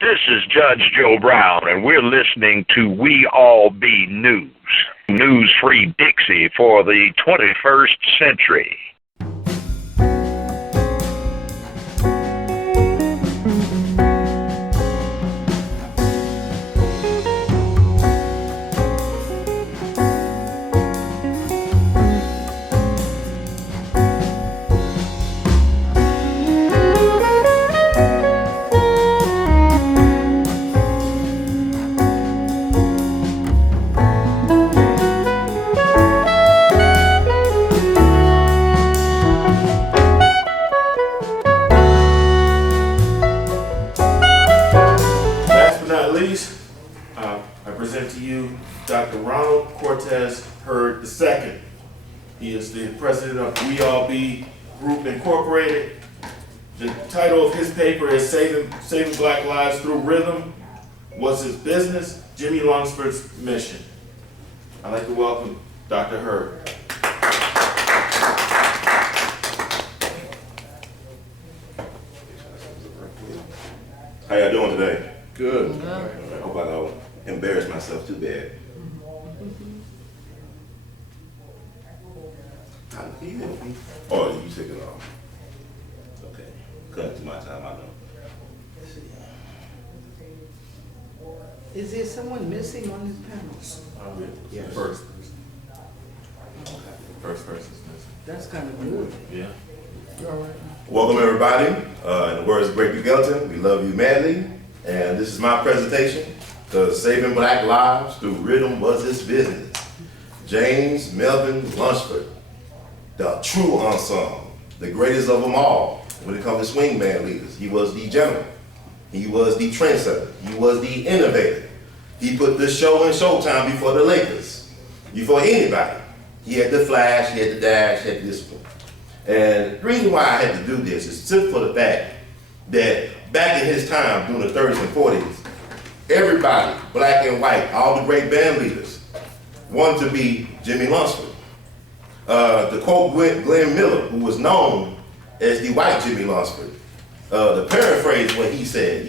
This is Judge Joe Brown, and we're listening to w.e.b News. News-free Dixie for the 21st century. He is the president of w.e.b Group Incorporated. The title of his paper is Saving Black Lives Through Rhythm. Was his business Jimmie Lunceford's mission? I'd like to welcome Dr. Hurd. How y'all doing today? Good. I hope I don't embarrass myself too bad. Oh, you took it off. Okay. Cut to my time, I know. Is there someone missing on this panel? Yeah. First person's missing. That's kind of good. Yeah. Welcome everybody. In the words of Great Gelton, we love you madly. And this is my presentation, because saving black lives through rhythm was his business. James Melvin Lunceford, the true ensemble, the greatest of them all when it comes to swing band leaders. He was the gentleman. He was the trendsetter. He was the innovator. He put the show in Showtime before the Lakers, before anybody. He had the flash, he had the dash, he had the discipline. And the reason why I had to do this is simply for the fact that back in his time, during the 30s and 40s, everybody, black and white, all the great band leaders, wanted to be Jimmie Lunceford. To quote Glenn Miller, who was known as the white Jimmie Lunceford, to paraphrase what he said,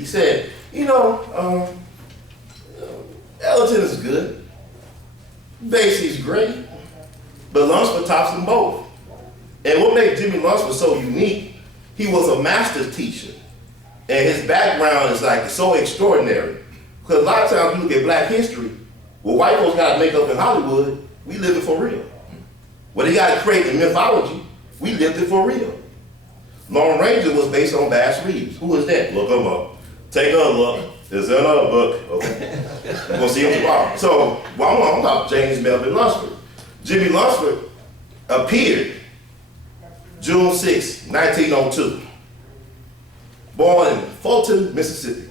Ellington is good, Basie's great, but Lunceford tops them both. And what made Jimmie Lunceford so unique, he was a master teacher. And his background is like so extraordinary. Because a lot of times you look at black history, well, white folks got to make up in Hollywood, we live it for real. Well, they got to create the mythology, we lived it for real. Lone Ranger was based on Bass Reeves. Who is that? Look him up. Take a look. There's another book. Okay. We're going to see him tomorrow. So, I'm about James Melvin Lunceford. Jimmie Lunceford appeared June 6, 1902. Born in Fulton, Mississippi.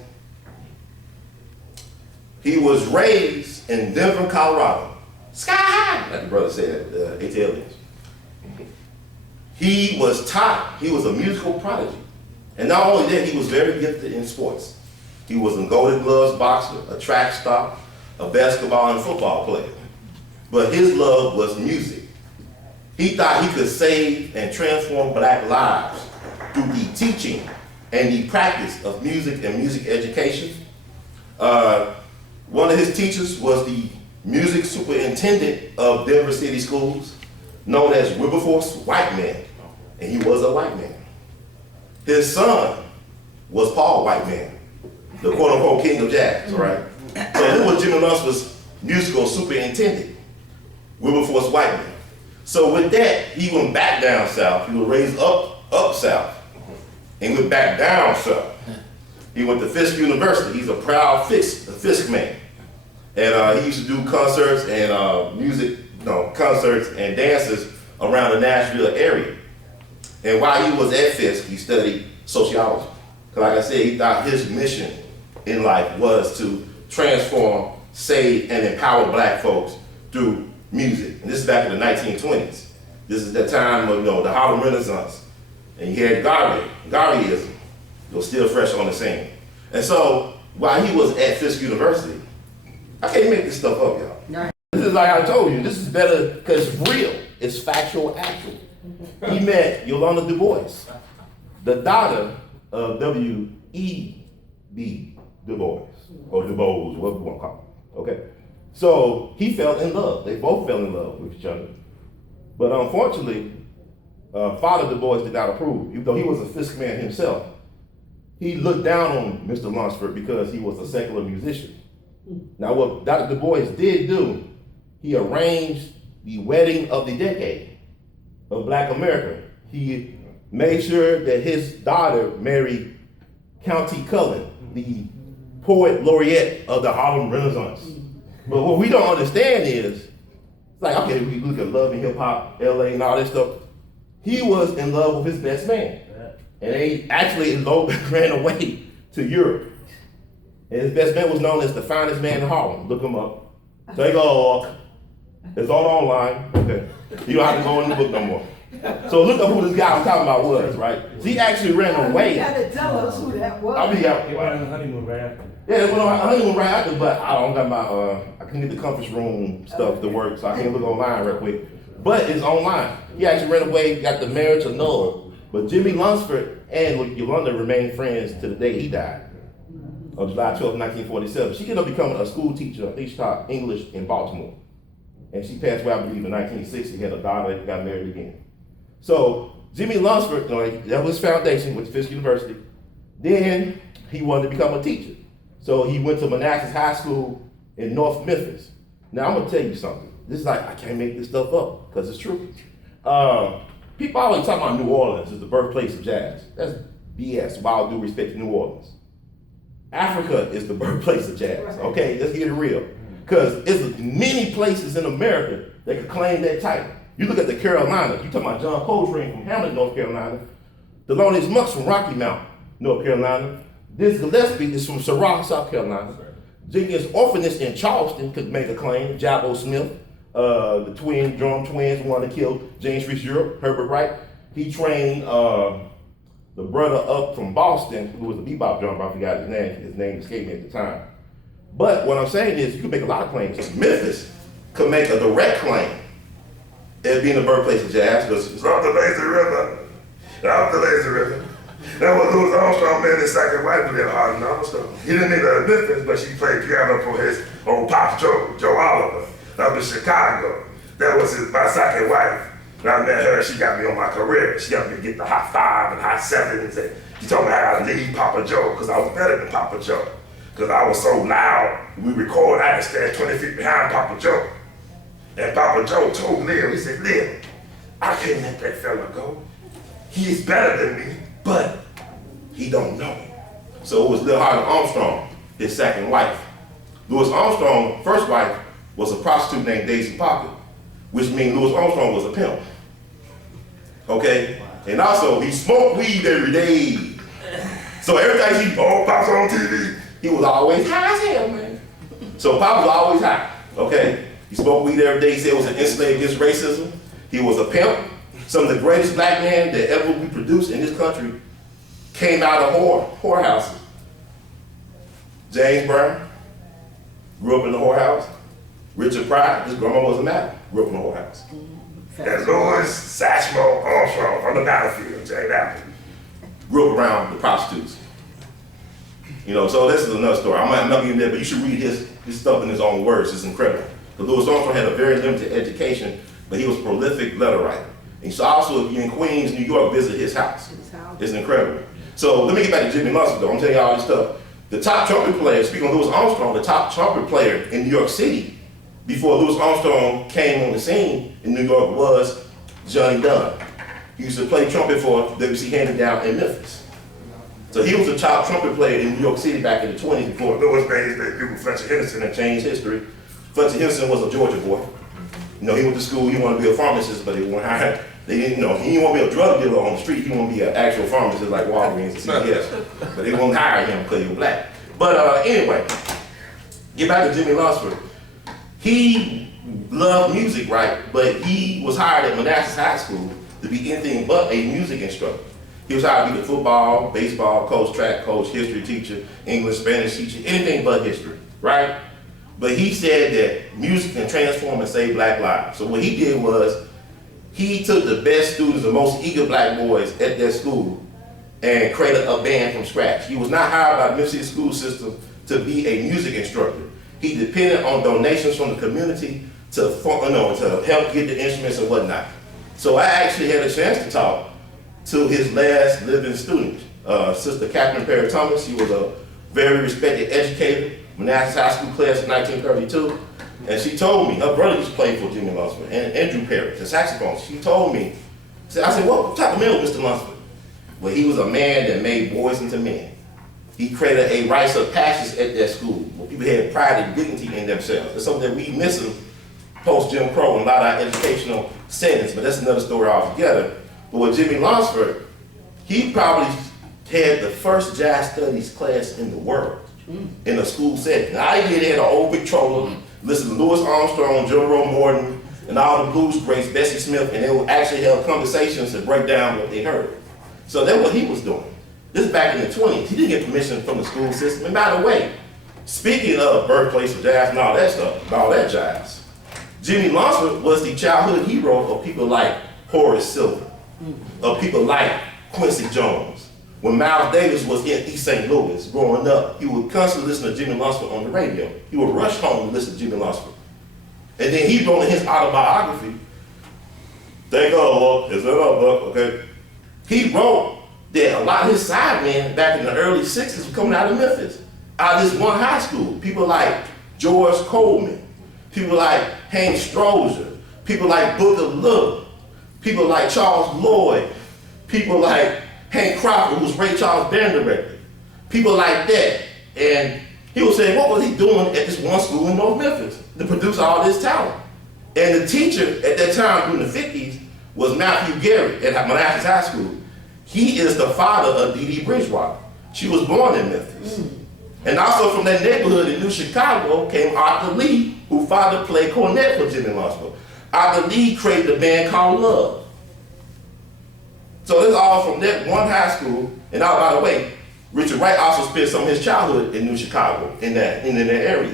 He was raised in Denver, Colorado. Sky high, like the brother said, A.L.L. He was taught, he was a musical prodigy. And not only that, he was very gifted in sports. He was a Golden Gloves boxer, a track star, a basketball and football player. But his love was music. He thought he could save and transform black lives through the teaching and the practice of music and music education. One of his teachers was the music superintendent of Denver City Schools, known as Wilberforce Whiteman, and he was a white man. His son was Paul Whiteman, the quote-unquote king of jazz, right? So who was Jimmie Lunceford's musical superintendent? Wilberforce Whiteman. So with that, he went back down south. He was raised up south, and went back down south. He went to Fisk University. He's a proud Fisk man. And he used to do concerts and concerts and dances around the Nashville area. And while he was at Fisk, he studied sociology. Because like I said, he thought his mission in life was to transform, save, and empower black folks through music. And this is back in the 1920s. This is the time of the Harlem Renaissance. And you had Garveyism. It was still fresh on the scene. And so while he was at Fisk University, I can't make this stuff up, y'all. No. This is like I told you, this is better because it's real. It's factual, actual. He met Yolanda Du Bois, the daughter of w.e.b, Du Bois, or Du Bois, whatever you want to call it, okay? So he fell in love. They both fell in love with each other. But unfortunately, Father Du Bois did not approve, even though he was a Fisk man himself. He looked down on Mr. Lunceford because he was a secular musician. Now what Dr. Du Bois did do, he arranged the wedding of the decade of Black America. He made sure that his daughter married County Cullen, the poet laureate of the Harlem Renaissance. But what we don't understand is, like, okay, we look at love and hip hop, LA and all this stuff. He was in love with his best man. And they actually ran away to Europe. And his best man was known as the finest man in Harlem. Look him up. So they go, it's all online. Okay. You don't have to go in the book no more. So look up who this guy I'm talking about was, right? So he actually ran away. You gotta tell us who that was. I'll be out. He went on the honeymoon right after. Yeah, they went on honeymoon right after, but I don't got my, I couldn't get the conference room stuff to work, so I can't look online real quick. But it's online. He actually ran away, got the marriage annulled. But Jimmie Lunceford and Yolanda remained friends to the day he died, on July 12, 1947. She ended up becoming a school teacher. I think she taught English in Baltimore. And she passed away, I believe, in 1960. Had a daughter that got married again. So Jimmie Lunceford, that was his foundation with Fisk University. Then he wanted to become a teacher. So he went to Manassas High School in North Memphis. Now I'm gonna tell you something. This is like, I can't make this stuff up, because it's true. People always talk about New Orleans as the birthplace of jazz. That's BS, with all due respect to New Orleans. Africa is the birthplace of jazz, okay? Let's get it real. Because there's many places in America that could claim that title. You look at the Carolinas, you talking about John Coltrane from Hamlet, North Carolina. Thelonious Monk's from Rocky Mount, North Carolina. This Gillespie is from Sarah, South Carolina. Jenkins Orphanist in Charleston could make a claim. Jabbo Smith, the drum twins, one that killed James Fitzgerald, Herbert Wright. He trained the brother up from Boston, who was a bebop drummer, I forgot his name. His name escaped me at the time. But what I'm saying is, you can make a lot of claims. Memphis could make a direct claim as being the birthplace of jazz, because it's off the lazy river, off the lazy river. That was Louis Armstrong, man, his second wife lived hard in Armstrong. He didn't meet her in Memphis, but she played piano for his old Pop Joe Oliver, up in Chicago. That was my second wife. When I met her, she got me on my career. She helped me get the hot 5 and hot 7s. And she told me how to lead Papa Joe, because I was better than Papa Joe. Because I was so loud, we record, I had to stand 20 feet behind Papa Joe. And Papa Joe told Lil, he said, Lil, I can't let that fella go. He is better than me, but he don't know. So it was Lil Harvey Armstrong, his second wife. Louis Armstrong's first wife was a prostitute named Daisy Pocket, which means Louis Armstrong was a pimp. Okay? And also, he smoked weed every day. So every time he Pop's on TV, he was always high as hell, man. So Pop was always high, okay? He smoked weed every day. He said it was an insulate against racism. He was a pimp. Some of the greatest black men that ever we produced in this country came out of whorehouses. James Brown grew up in the whorehouse. Richard Pryor, his grandma wasn't married, grew up in the whorehouse. And Louis Satchmo Armstrong on the battlefield, Jane Apple, grew up around the prostitutes. You know, so this is another story. I'm not getting there, but you should read his stuff in his own words. It's incredible. But Louis Armstrong had a very limited education, but he was a prolific letter writer. And so also, if you're in Queens, New York, visit his house. It's incredible. So let me get back to Jimmie Lunceford, though. I'm telling you all this stuff. The top trumpet player, speaking of Louis Armstrong, the top trumpet player in New York City before Louis Armstrong came on the scene in New York was Johnny Dunn. He used to play trumpet for W.C. Down in Memphis. So he was the top trumpet player in New York City back in the 20s before Louis made his debut with Fletcher Henderson and changed history. Fletcher Henderson was a Georgia boy. You know, he went to school, he wanted to be a pharmacist, but he didn't want to be a drug dealer on the street. He wanted to be an actual pharmacist like Walgreens and CVS. But they won't hire him because he was black. But anyway, get back to Jimmie Lunceford. He loved music, right? But he was hired at Manassas High School to be anything but a music instructor. He was hired to be the football, baseball coach, track coach, history teacher, English, Spanish teacher, anything but history, right? But he said that music can transform and save black lives. So what he did was, he took the best students, the most eager black boys at their school, and created a band from scratch. He was not hired by the Memphis school system to be a music instructor. He depended on donations from the community to help get the instruments and whatnot. So I actually had a chance to talk to his last living student, Sister Catherine Perry Thomas. She was a very respected educator, Manassas High School class in 1932. And she told me, her brother used to play for Jimmie Lunceford and Andrew Perry, the saxophone. She told me, I said, what type of man was Mr. Lunceford? Well, he was a man that made boys into men. He created a rites of passage at that school where people had pride and dignity in themselves. It's something that we miss post Jim Crow in a lot of our educational settings, but that's another story altogether. But with Jimmie Lunceford, he probably had the first jazz studies class in the world in a school setting. Now, I did had an old Victrola, listen to Louis Armstrong, Joe Roe Morton, and all the blues greats, Bessie Smith, and they would actually have conversations to break down what they heard. So that's what he was doing. This is back in the 20s. He didn't get permission from the school system. And by the way, speaking of birthplace of jazz and all that stuff, and all that jazz, Jimmie Lunceford was the childhood hero of people like Horace Silver, of people like Quincy Jones. When Miles Davis was in East St. Louis growing up, he would constantly listen to Jimmie Lunceford on the radio. He would rush home to listen to Jimmie Lunceford. And then he wrote in his autobiography, thank God, Lord, is that up, Buck? Okay. He wrote that a lot of his sidemen back in the early 60s were coming out of Memphis, out of this one high school. People like George Coleman, people like Hank Strozier, people like Booker Love, people like Charles Lloyd, people like Hank Crawford, who was Ray Charles' band director, people like that. And he was saying, what was he doing at this one school in North Memphis to produce all this talent? And the teacher at that time, during the 50s, was Matthew Garrett at Manassas High School. He is the father of Dee Dee Bridgewater. She was born in Memphis. And also from that neighborhood in New Chicago came Arthur Lee, who father played cornet for Jimmie Lunceford. Arthur Lee created a band called Love. So this is all from that one high school. And now, by the way, Richard Wright also spent some of his childhood in New Chicago, in that area.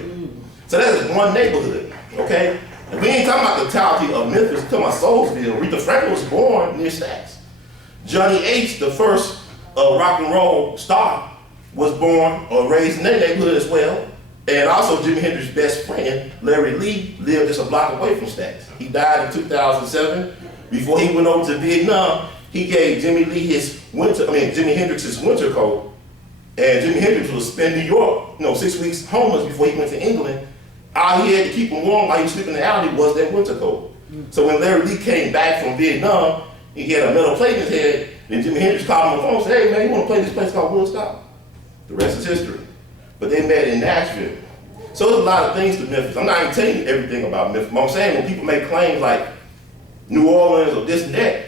So that is one neighborhood, okay? And we ain't talking about the totality of Memphis, we're talking about Soulsville. Aretha Franklin was born near Stacks. Johnny H., the first rock and roll star, was born or raised in that neighborhood as well. And also Jimi Hendrix's best friend, Larry Lee, lived just a block away from Stacks. He died in 2007. Before he went over to Vietnam, he gave Jimi Hendrix's winter coat. And Jimi Hendrix was spent in New York, 6 weeks homeless before he went to England. All he had to keep him warm while he was sleeping in the alley was that winter coat. So when Larry Lee came back from Vietnam, he had a metal plate in his head, and Jimi Hendrix called him on the phone and said, hey man, you want to play this place called Woodstock? The rest is history. But they met in Nashville. So there's a lot of things to Memphis. I'm not even telling you everything about Memphis. But I'm saying when people make claims like New Orleans or this and that,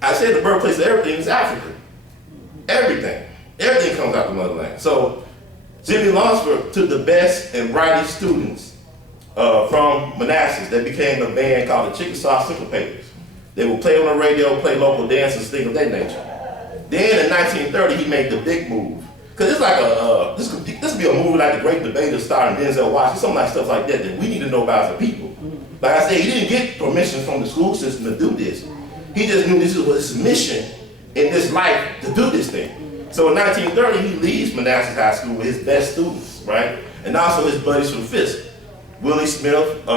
I said the birthplace of everything is Africa. Everything. Everything comes out the motherland. So Jimmie Lunceford took the best and brightest students from Manassas that became a band called the Chickasaw Syncopators. They would play on the radio, play local dances, things of that nature. Then in 1930, he made the big move. Because it's like this could be a movie like The Great Debater starring Denzel Washington, something like stuff like that we need to know about as a people. Like I said, he didn't get permission from the school system to do this. He just knew this was his mission in this life to do this thing. So in 1930, he leaves Manassas High School with his best students, right? And also his buddies from Fisk. Willie Smith,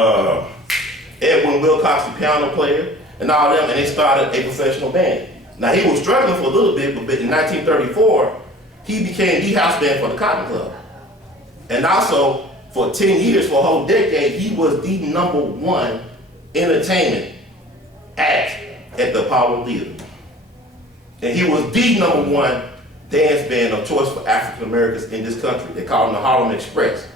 Edwin Wilcox, the piano player, and all of them, and they started a professional band. Now he was struggling for a little bit, but in 1934, he became the house band for the Cotton Club. And also, for 10 years, for a whole decade, he was the #1 entertainment act at the Apollo Theater. And he was the #1 dance band of choice for African Americans in this country. They called him the Harlem Express.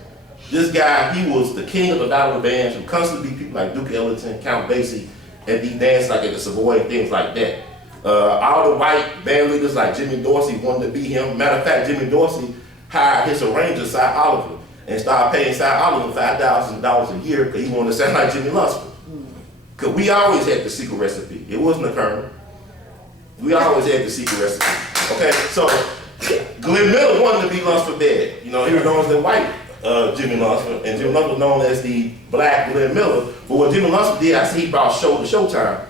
This guy, he was the king of the battle of the bands, who constantly beat people like Duke Ellington, Count Basie, and these dances like at the Savoy and things like that. All the white band leaders like Jimmy Dorsey wanted to be him. Matter of fact, Jimmy Dorsey hired his arranger, Cy Oliver, and started paying Cy Oliver $5,000 a year because he wanted to sound like Jimmie Lunceford. Because we always had the secret recipe. It wasn't a kernel. We always had the secret recipe. Okay, so Glenn Miller wanted to be Lunceford bad. He was known as the white Jimmie Lunceford, and Jimmie Lunceford was known as the black Glenn Miller. But what Jimmie Lunceford did, I see he brought show to Showtime.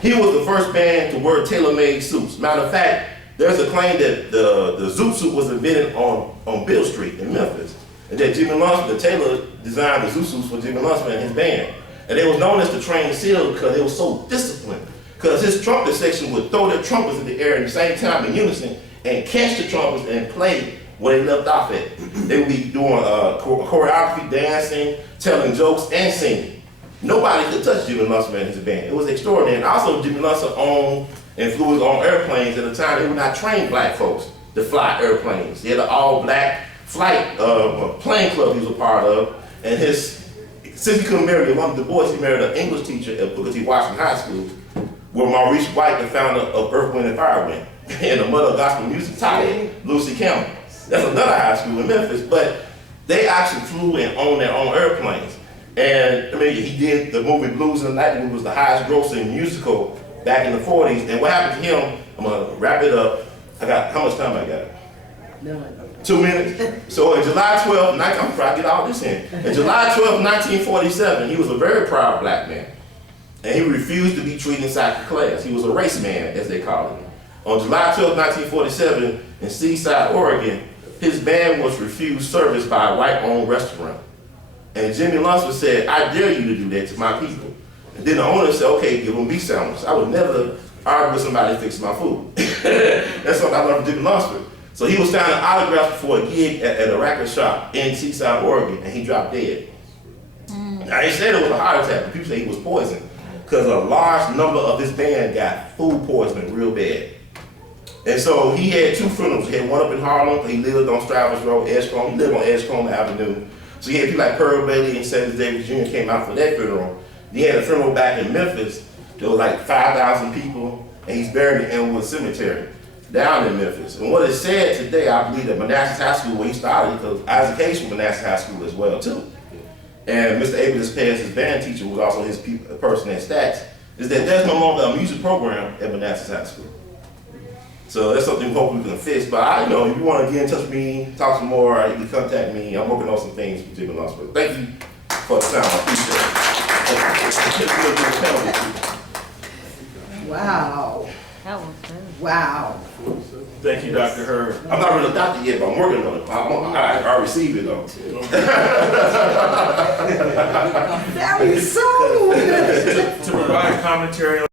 He was the first band to wear tailor-made suits. Matter of fact, there's a claim that the zoot suit was invented on Bill Street in Memphis. And then Jimmie Lunceford, the tailor, designed the zoo suits for Jimmie Lunceford and his band. And they was known as the trained seals because they were so disciplined. Because his trumpet section would throw their trumpets in the air at the same time in unison and catch the trumpets and play where they left off at. They would be doing choreography, dancing, telling jokes, and singing. Nobody could touch Jimmie Lunceford and his band. It was extraordinary. And also, Jimmie Lunceford owned and flew his own airplanes. At the time, they would not train black folks to fly airplanes. They had an all-black flight plane club he was a part of. And since he couldn't marry one of the boys, he married an English teacher at Booker T. Washington High School, where Maurice White, the founder of Earth, Wind, and Fire, went. And the mother of gospel music, Lucy Campbell. That's another high school in Memphis, but they actually flew and owned their own airplanes. And I mean, he did the movie Blues in the Night, which was the highest grossing musical back in the 40s. And what happened to him, I'm gonna wrap it up. How much time I got? None. 2 minutes. So in July 12th, I'm trying to get all this in. In July 12th, 1947, he was a very proud black man. And he refused to be treated in second class. He was a race man, as they called it. On July 12, 1947, in Seaside, Oregon, his band was refused service by a white-owned restaurant. And Jimmie Lunceford said, "I dare you to do that to my people." And then the owner said, "Okay, give them beef sandwich." I would never argue with somebody fixing my food. That's something I learned from Jimmie Lunceford. So he was signing autographs before a gig at a record shop in Seaside, Oregon, and he dropped dead. Now, they said it was a heart attack, but people say he was poisoned because a large number of his band got food poisoning real bad. And so he had 2 funerals. He had one up in Harlem. He lived on Stravers Road, Edgecombe. He lived on Edgecombe Avenue. So he had people like Pearl Bailey and Cedric Davis Jr. came out for that funeral. He had a funeral back in Memphis. There was like 5,000 people, and he's buried in Elmwood Cemetery down in Memphis. And what is said today, I believe that Manassas High School, where he started, because Isaac Hayes from Manassas High School as well too. And Mr. A.L.L, his band teacher, was also his person at Stacks, is that there's no longer a music program at Manassas High School. So that's something hopefully we can fix. But if you want to get in touch with me, talk some more, you can contact me. I'm working on some things with Jimmie Lunceford. Thank you for the time. I appreciate it. Wow. That was good. Wow. Thank you, Dr. Hurd. I'm not really a doctor yet, but I'm working on it. I received it though. Very soon. To provide commentary on